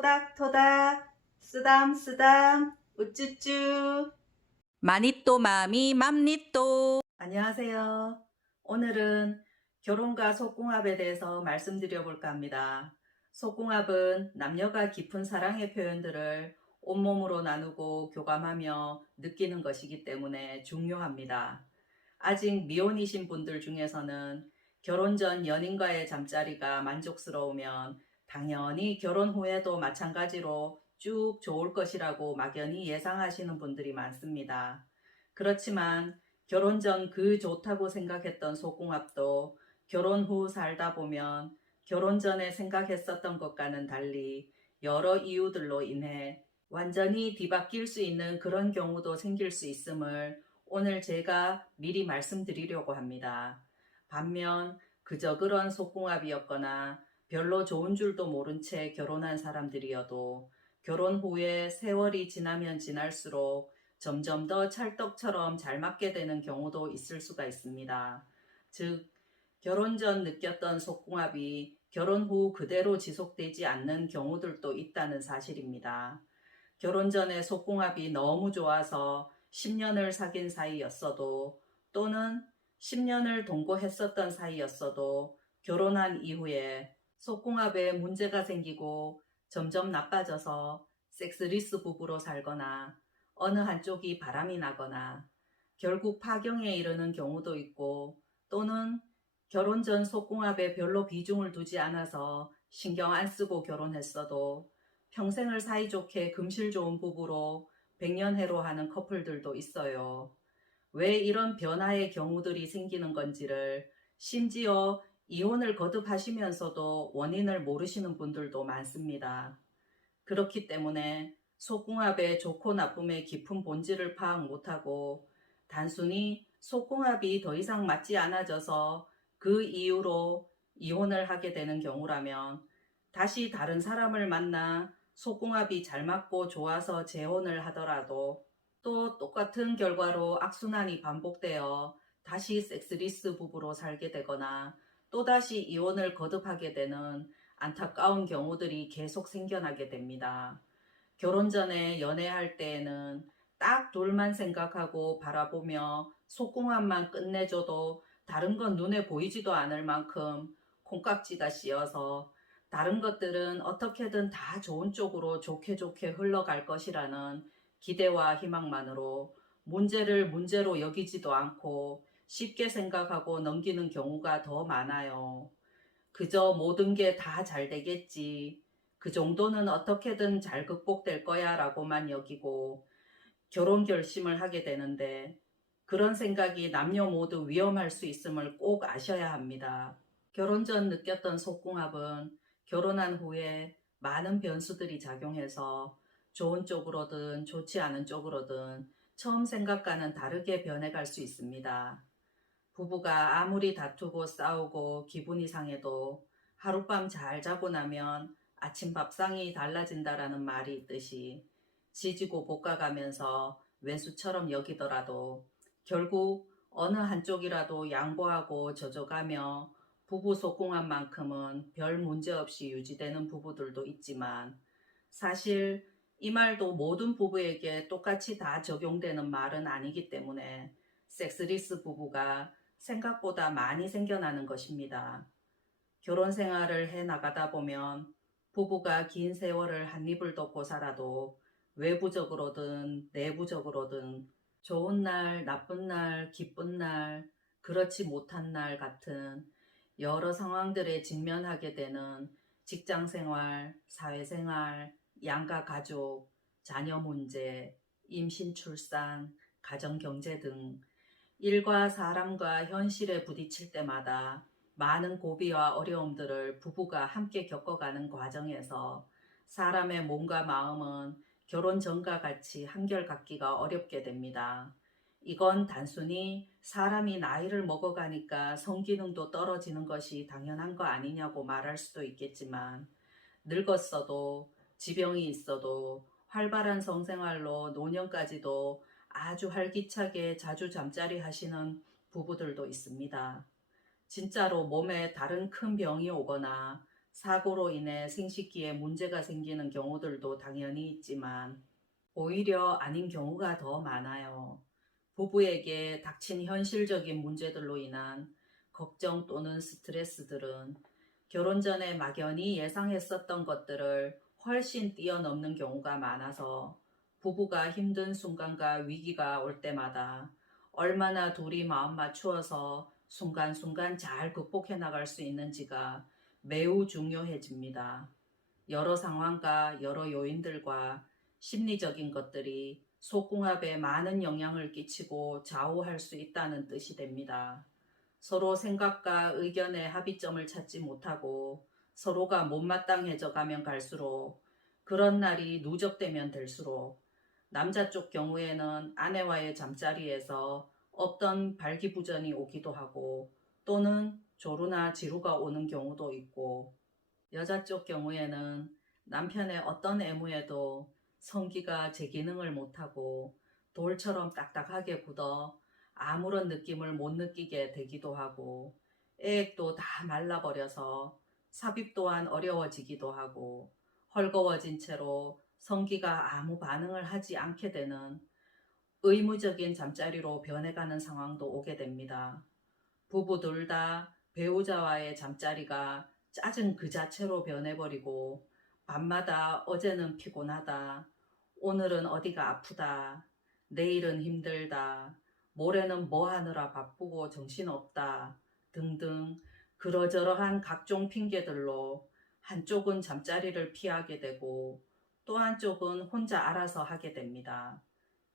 토닥토닥, 쓰담쓰담, 우쭈쭈. 마니또 마미 맘니또. 안녕하세요. 오늘은 결혼과 속궁합에 대해서 말씀드려 볼까 합니다. 속궁합은 남녀가 깊은 사랑의 표현들을 온몸으로 나누고 교감하며 느끼는 것이기 때문에 중요합니다. 아직 미혼이신 분들 중에서는 결혼 전 연인과의 잠자리가 만족스러우면 당연히 결혼 후에도 마찬가지로 쭉 좋을 것이라고 막연히 예상하시는 분들이 많습니다. 그렇지만 결혼 전 그 좋다고 생각했던 속궁합도 결혼 후 살다 보면 결혼 전에 생각했었던 것과는 달리 여러 이유들로 인해 완전히 뒤바뀔 수 있는 그런 경우도 생길 수 있음을 오늘 제가 미리 말씀드리려고 합니다. 반면 그저 그런 속궁합이었거나 별로 좋은 줄도 모른 채 결혼한 사람들이어도 결혼 후에 세월이 지나면 지날수록 점점 더 찰떡처럼 잘 맞게 되는 경우도 있을 수가 있습니다. 즉, 결혼 전 느꼈던 속궁합이 결혼 후 그대로 지속되지 않는 경우들도 있다는 사실입니다. 결혼 전에 속궁합이 너무 좋아서 10년을 사귄 사이였어도 또는 10년을 동거했었던 사이였어도 결혼한 이후에 속궁합에 문제가 생기고 점점 나빠져서 섹스리스 부부로 살거나 어느 한쪽이 바람이 나거나 결국 파경에 이르는 경우도 있고 또는 결혼 전 속궁합에 별로 비중을 두지 않아서 신경 안 쓰고 결혼했어도 평생을 사이좋게 금실 좋은 부부로 백년해로 하는 커플들도 있어요. 왜 이런 변화의 경우들이 생기는 건지를 심지어 이혼을 거듭하시면서도 원인을 모르시는 분들도 많습니다. 그렇기 때문에 속궁합의 좋고 나쁨의 깊은 본질을 파악 못하고 단순히 속궁합이 더 이상 맞지 않아져서 그 이유로 이혼을 하게 되는 경우라면 다시 다른 사람을 만나 속궁합이 잘 맞고 좋아서 재혼을 하더라도 또 똑같은 결과로 악순환이 반복되어 다시 섹스리스 부부로 살게 되거나 또다시 이혼을 거듭하게 되는 안타까운 경우들이 계속 생겨나게 됩니다. 결혼 전에 연애할 때에는 딱 둘만 생각하고 바라보며 속궁합만 끝내줘도 다른 건 눈에 보이지도 않을 만큼 콩깍지가 씌어서 다른 것들은 어떻게든 다 좋은 쪽으로 좋게 좋게 흘러갈 것이라는 기대와 희망만으로 문제를 문제로 여기지도 않고 쉽게 생각하고 넘기는 경우가 더 많아요. 그저 모든 게 다 잘 되겠지. 그 정도는 어떻게든 잘 극복될 거야 라고만 여기고 결혼 결심을 하게 되는데 그런 생각이 남녀 모두 위험할 수 있음을 꼭 아셔야 합니다. 결혼 전 느꼈던 속궁합은 결혼한 후에 많은 변수들이 작용해서 좋은 쪽으로든 좋지 않은 쪽으로든 처음 생각과는 다르게 변해갈 수 있습니다. 부부가 아무리 다투고 싸우고 기분이 상해도 하룻밤 잘 자고 나면 아침 밥상이 달라진다라는 말이 있듯이 지지고 볶아가면서 왼수처럼 여기더라도 결국 어느 한쪽이라도 양보하고 져줘가며 부부 속궁합만큼은 별 문제 없이 유지되는 부부들도 있지만 사실 이 말도 모든 부부에게 똑같이 다 적용되는 말은 아니기 때문에 섹스리스 부부가 생각보다 많이 생겨나는 것입니다. 결혼 생활을 해 나가다 보면 부부가 긴 세월을 한 입을 덮고 살아도 외부적으로든 내부적으로든 좋은 날, 나쁜 날, 기쁜 날, 그렇지 못한 날 같은 여러 상황들에 직면하게 되는 직장 생활, 사회 생활, 양가 가족, 자녀 문제, 임신 출산, 가정 경제 등 일과 사람과 현실에 부딪힐 때마다 많은 고비와 어려움들을 부부가 함께 겪어가는 과정에서 사람의 몸과 마음은 결혼 전과 같이 한결같기가 어렵게 됩니다. 이건 단순히 사람이 나이를 먹어가니까 성기능도 떨어지는 것이 당연한 거 아니냐고 말할 수도 있겠지만 늙었어도 지병이 있어도 활발한 성생활로 노년까지도 아주 활기차게 자주 잠자리 하시는 부부들도 있습니다. 진짜로 몸에 다른 큰 병이 오거나 사고로 인해 생식기에 문제가 생기는 경우들도 당연히 있지만 오히려 아닌 경우가 더 많아요. 부부에게 닥친 현실적인 문제들로 인한 걱정 또는 스트레스들은 결혼 전에 막연히 예상했었던 것들을 훨씬 뛰어넘는 경우가 많아서 부부가 힘든 순간과 위기가 올 때마다 얼마나 둘이 마음 맞추어서 순간순간 잘 극복해 나갈 수 있는지가 매우 중요해집니다. 여러 상황과 여러 요인들과 심리적인 것들이 속궁합에 많은 영향을 끼치고 좌우할 수 있다는 뜻이 됩니다. 서로 생각과 의견의 합의점을 찾지 못하고 서로가 못마땅해져 가면 갈수록 그런 날이 누적되면 될수록 남자 쪽 경우에는 아내와의 잠자리에서 없던 발기부전이 오기도 하고 또는 조루나 지루가 오는 경우도 있고 여자 쪽 경우에는 남편의 어떤 애무에도 성기가 제 기능을 못하고 돌처럼 딱딱하게 굳어 아무런 느낌을 못 느끼게 되기도 하고 애액도 다 말라버려서 삽입 또한 어려워지기도 하고 헐거워진 채로 성기가 아무 반응을 하지 않게 되는 의무적인 잠자리로 변해가는 상황도 오게 됩니다. 부부 둘 다 배우자와의 잠자리가 짜증 그 자체로 변해버리고 밤마다 어제는 피곤하다, 오늘은 어디가 아프다, 내일은 힘들다, 모레는 뭐 하느라 바쁘고 정신없다 등등 그러저러한 각종 핑계들로 한쪽은 잠자리를 피하게 되고 또 한쪽은 혼자 알아서 하게 됩니다.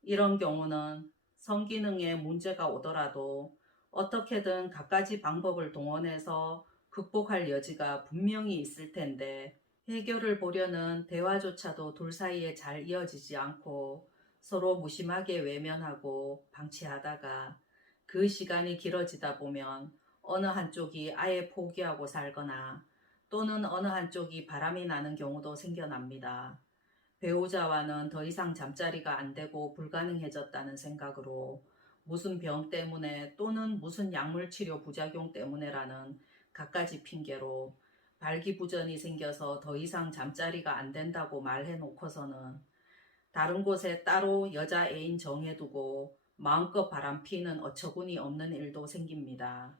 이런 경우는 성기능에 문제가 오더라도 어떻게든 갖가지 방법을 동원해서 극복할 여지가 분명히 있을 텐데 해결을 보려는 대화조차도 둘 사이에 잘 이어지지 않고 서로 무심하게 외면하고 방치하다가 그 시간이 길어지다 보면 어느 한쪽이 아예 포기하고 살거나 또는 어느 한쪽이 바람이 나는 경우도 생겨납니다. 배우자와는 더 이상 잠자리가 안 되고 불가능해졌다는 생각으로 무슨 병 때문에 또는 무슨 약물 치료 부작용 때문에라는 갖가지 핑계로 발기부전이 생겨서 더 이상 잠자리가 안 된다고 말해 놓고서는 다른 곳에 따로 여자 애인 정해두고 마음껏 바람피는 어처구니 없는 일도 생깁니다.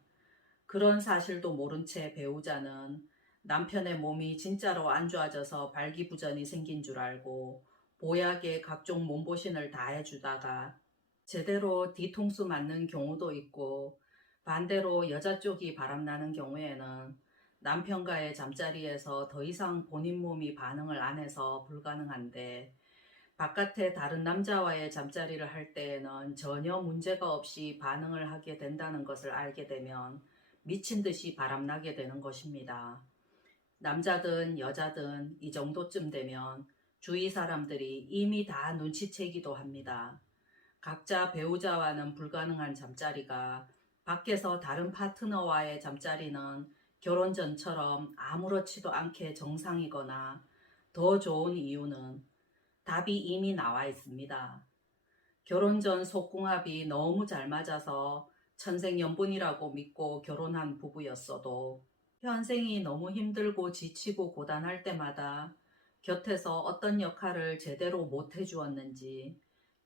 그런 사실도 모른 채 배우자는 남편의 몸이 진짜로 안 좋아져서 발기부전이 생긴 줄 알고 보약에 각종 몸보신을 다 해주다가 제대로 뒤통수 맞는 경우도 있고 반대로 여자 쪽이 바람나는 경우에는 남편과의 잠자리에서 더 이상 본인 몸이 반응을 안 해서 불가능한데 바깥에 다른 남자와의 잠자리를 할 때에는 전혀 문제가 없이 반응을 하게 된다는 것을 알게 되면 미친 듯이 바람나게 되는 것입니다. 남자든 여자든 이 정도쯤 되면 주위 사람들이 이미 다 눈치채기도 합니다. 각자 배우자와는 불가능한 잠자리가 밖에서 다른 파트너와의 잠자리는 결혼 전처럼 아무렇지도 않게 정상이거나 더 좋은 이유는 답이 이미 나와 있습니다. 결혼 전 속궁합이 너무 잘 맞아서 천생연분이라고 믿고 결혼한 부부였어도 현생이 너무 힘들고 지치고 고단할 때마다 곁에서 어떤 역할을 제대로 못 해주었는지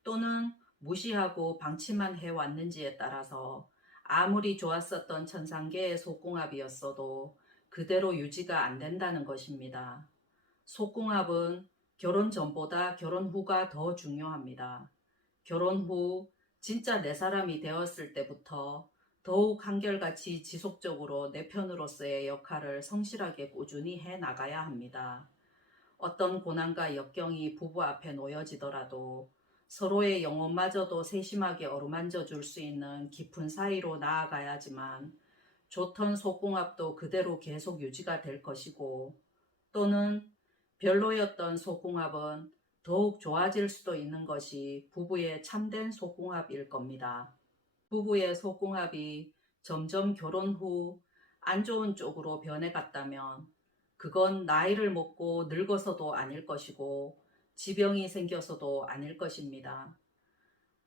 또는 무시하고 방치만 해왔는지에 따라서 아무리 좋았었던 천상계의 속궁합이었어도 그대로 유지가 안 된다는 것입니다. 속궁합은 결혼 전보다 결혼 후가 더 중요합니다. 결혼 후 진짜 내 사람이 되었을 때부터 더욱 한결같이 지속적으로 내 편으로서의 역할을 성실하게 꾸준히 해 나가야 합니다. 어떤 고난과 역경이 부부 앞에 놓여지더라도 서로의 영혼마저도 세심하게 어루만져 줄 수 있는 깊은 사이로 나아가야지만 좋던 속궁합도 그대로 계속 유지가 될 것이고 또는 별로였던 속궁합은 더욱 좋아질 수도 있는 것이 부부의 참된 속궁합일 겁니다. 부부의 속궁합이 점점 결혼 후 안 좋은 쪽으로 변해갔다면 그건 나이를 먹고 늙어서도 아닐 것이고 지병이 생겨서도 아닐 것입니다.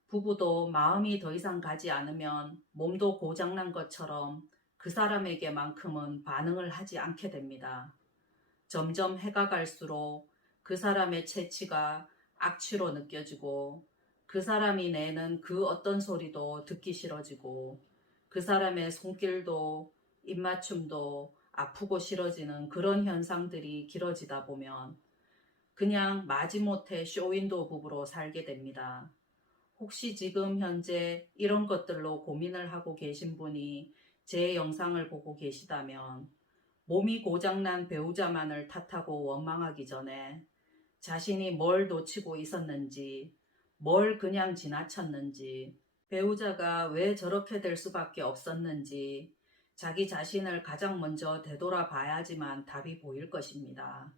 부부도 마음이 더 이상 가지 않으면 몸도 고장난 것처럼 그 사람에게만큼은 반응을 하지 않게 됩니다. 점점 해가 갈수록 그 사람의 체취가 악취로 느껴지고 그 사람이 내는 그 어떤 소리도 듣기 싫어지고 그 사람의 손길도 입맞춤도 아프고 싫어지는 그런 현상들이 길어지다 보면 그냥 마지못해 쇼윈도우 부부로 살게 됩니다. 혹시 지금 현재 이런 것들로 고민을 하고 계신 분이 제 영상을 보고 계시다면 몸이 고장난 배우자만을 탓하고 원망하기 전에 자신이 뭘 놓치고 있었는지, 뭘 그냥 지나쳤는지, 배우자가 왜 저렇게 될 수밖에 없었는지 자기 자신을 가장 먼저 되돌아봐야지만 답이 보일 것입니다.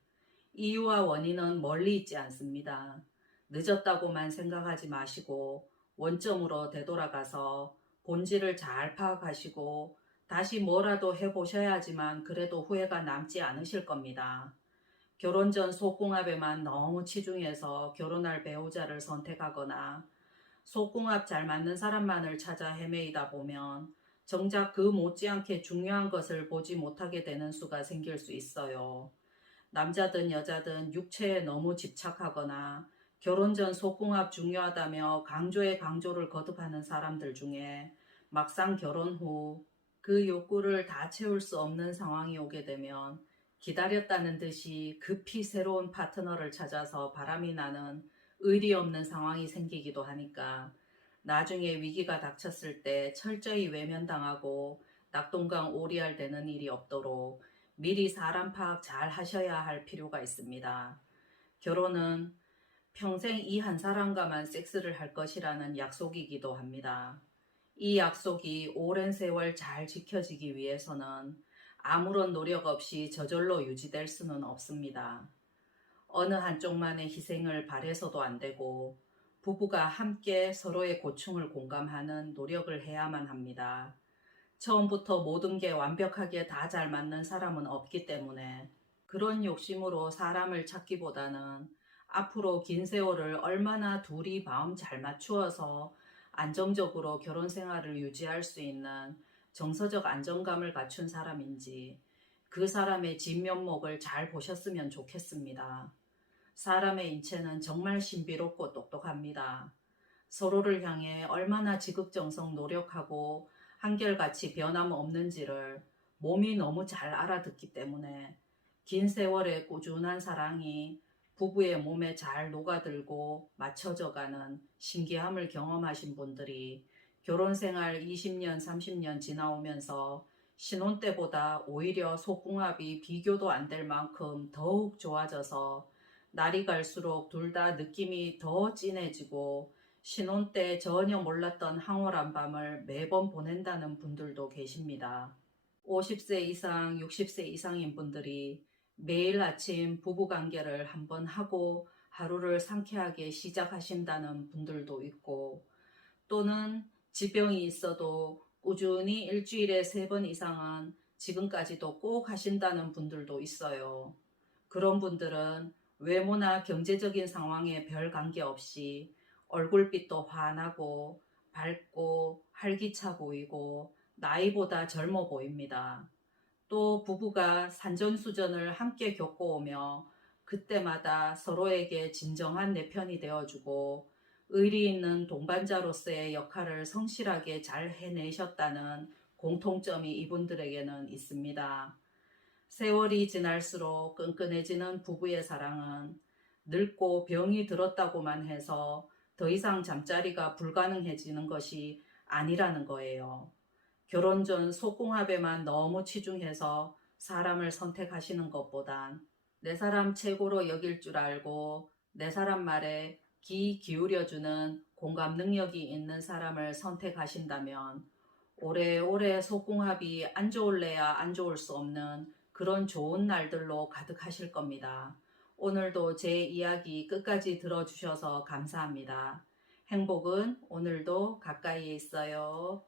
이유와 원인은 멀리 있지 않습니다. 늦었다고만 생각하지 마시고 원점으로 되돌아가서 본질을 잘 파악하시고 다시 뭐라도 해보셔야지만 그래도 후회가 남지 않으실 겁니다. 결혼 전 속궁합에만 너무 치중해서 결혼할 배우자를 선택하거나 속궁합 잘 맞는 사람만을 찾아 헤매이다 보면 정작 그 못지않게 중요한 것을 보지 못하게 되는 수가 생길 수 있어요. 남자든 여자든 육체에 너무 집착하거나 결혼 전 속궁합 중요하다며 강조에 강조를 거듭하는 사람들 중에 막상 결혼 후 그 욕구를 다 채울 수 없는 상황이 오게 되면 기다렸다는 듯이 급히 새로운 파트너를 찾아서 바람이 나는 의리 없는 상황이 생기기도 하니까 나중에 위기가 닥쳤을 때 철저히 외면당하고 낙동강 오리알 되는 일이 없도록 미리 사람 파악 잘 하셔야 할 필요가 있습니다. 결혼은 평생 이 한 사람과만 섹스를 할 것이라는 약속이기도 합니다. 이 약속이 오랜 세월 잘 지켜지기 위해서는 아무런 노력 없이 저절로 유지될 수는 없습니다. 어느 한쪽만의 희생을 바래서도 안 되고 부부가 함께 서로의 고충을 공감하는 노력을 해야만 합니다. 처음부터 모든 게 완벽하게 다 잘 맞는 사람은 없기 때문에 그런 욕심으로 사람을 찾기보다는 앞으로 긴 세월을 얼마나 둘이 마음 잘 맞추어서 안정적으로 결혼 생활을 유지할 수 있는 정서적 안정감을 갖춘 사람인지 그 사람의 진면목을 잘 보셨으면 좋겠습니다. 사람의 인체는 정말 신비롭고 똑똑합니다. 서로를 향해 얼마나 지극정성 노력하고 한결같이 변함없는지를 몸이 너무 잘 알아듣기 때문에 긴 세월의 꾸준한 사랑이 부부의 몸에 잘 녹아들고 맞춰져가는 신기함을 경험하신 분들이 결혼생활 20년, 30년 지나오면서 신혼 때보다 오히려 속궁합이 비교도 안 될 만큼 더욱 좋아져서 날이 갈수록 둘 다 느낌이 더 진해지고 신혼 때 전혀 몰랐던 황홀한 밤을 매번 보낸다는 분들도 계십니다. 50세 이상, 60세 이상인 분들이 매일 아침 부부관계를 한번 하고 하루를 상쾌하게 시작하신다는 분들도 있고 또는 지병이 있어도 꾸준히 일주일에 3번 이상은 지금까지도 꼭 하신다는 분들도 있어요. 그런 분들은 외모나 경제적인 상황에 별 관계없이 얼굴빛도 환하고 밝고 활기차 보이고 나이보다 젊어 보입니다. 또 부부가 산전수전을 함께 겪어오며 그때마다 서로에게 진정한 내 편이 되어주고 의리 있는 동반자로서의 역할을 성실하게 잘 해내셨다는 공통점이 이분들에게는 있습니다. 세월이 지날수록 끈끈해지는 부부의 사랑은 늙고 병이 들었다고만 해서 더 이상 잠자리가 불가능해지는 것이 아니라는 거예요. 결혼 전 속궁합에만 너무 치중해서 사람을 선택하시는 것보단 내 사람 최고로 여길 줄 알고 내 사람 말에 귀 기울여주는 공감 능력이 있는 사람을 선택하신다면 오래오래 속궁합이 안 좋을래야 안 좋을 수 없는 그런 좋은 날들로 가득하실 겁니다. 오늘도 제 이야기 끝까지 들어주셔서 감사합니다. 행복은 오늘도 가까이에 있어요.